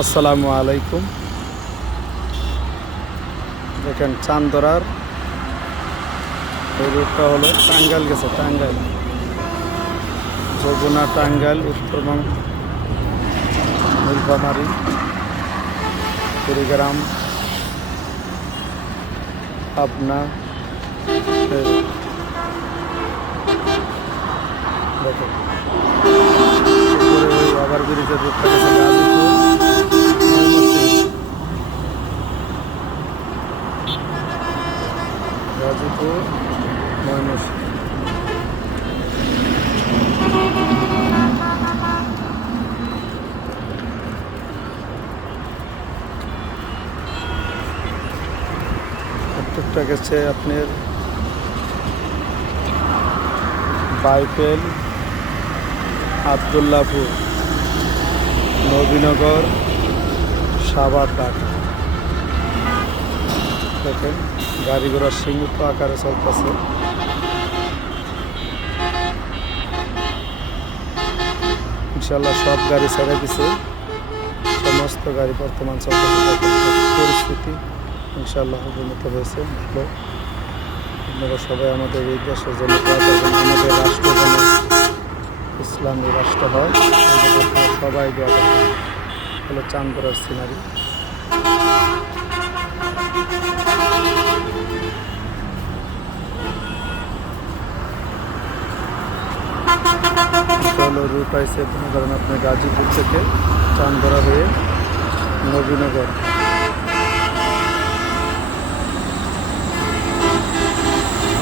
আসসালামু আলাইকুম। দেখেন চান্দরার এই রুটটা হলো টাঙ্গাইল গেছে, টাঙ্গাইল যমুনা, টাঙ্গাইল, উত্তরবঙ্গ, নীলফামারী, কুড়িগ্রাম, পাবনা। দেখেন ওভার ব্রিজের রুটটা গেছে গাজীপুর, ময়মনসিংহ। রুটটা গেছে আপনার বাইপেল, আবদুল্লাপুর, নবীনগর, সাভার, ঢাকা। দেখেন গাড়ি ঘোড়া সীমিত আকারে চলতেছে। ইনশাল্লাহ সব গাড়ি ছেড়ে দিছে, সমস্ত গাড়ি বর্তমান চলতেছে। পরিস্থিতি ইনশাল্লাহ উন্নত হয়েছে ভালো। আপনারা সবাই আমাদের এই দেশের জন্য দোয়া করবেন, আমাদের রাষ্ট্র যেন ইসলামী রাষ্ট্র হয়, সবাই দোয়া করবেন। হলো চান্দরার সিনারি। হলো রুট আইসে মনে করেন আপনার গাজীপুর থেকে চান্দরা হয়ে নবীনগর।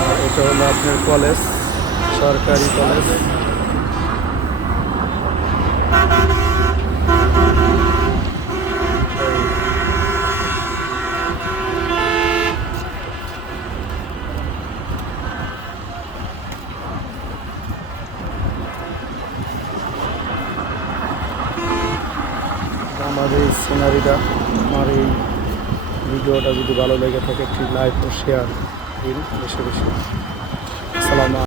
আর এটা হলো আপনার কলেজ, সরকারি কলেজ। আমার এই সিনারিটা, আমার এই ভিডিওটা যদি ভালো লেগে থাকে একটি লাইক ও শেয়ার দিন বেশি বেশি। আসসালামু আলাইকুম।